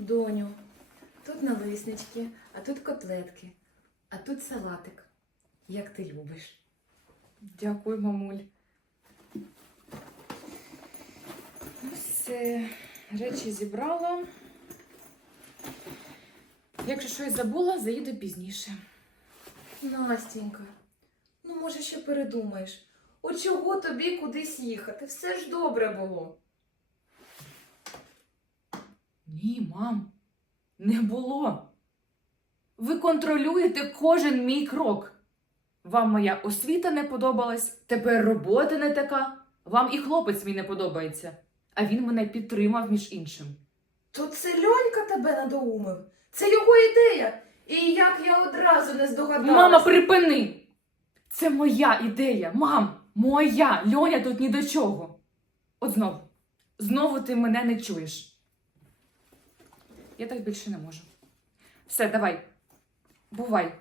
Доню, тут налиснички, а тут котлетки, а тут салатик. Як ти любиш. Дякую, мамуль. Все, речі зібрала. Якщо щось забула, заїду пізніше. Настінька, ну може ще передумаєш. От чого тобі кудись їхати? Все ж добре було. Ні, мам, не було. Ви контролюєте кожен мій крок. Вам моя освіта не подобалась, тепер робота не така. Вам і хлопець мій не подобається. А він мене підтримав, між іншим. То це Льонька тебе надоумив. Це його ідея. І як я одразу не здогадалась. Мама, припини! Це моя ідея, мам! Моя! Льоня тут ні до чого. От знову. Знову ти мене не чуєш. Я так більше не можу. Все, давай. Бувай.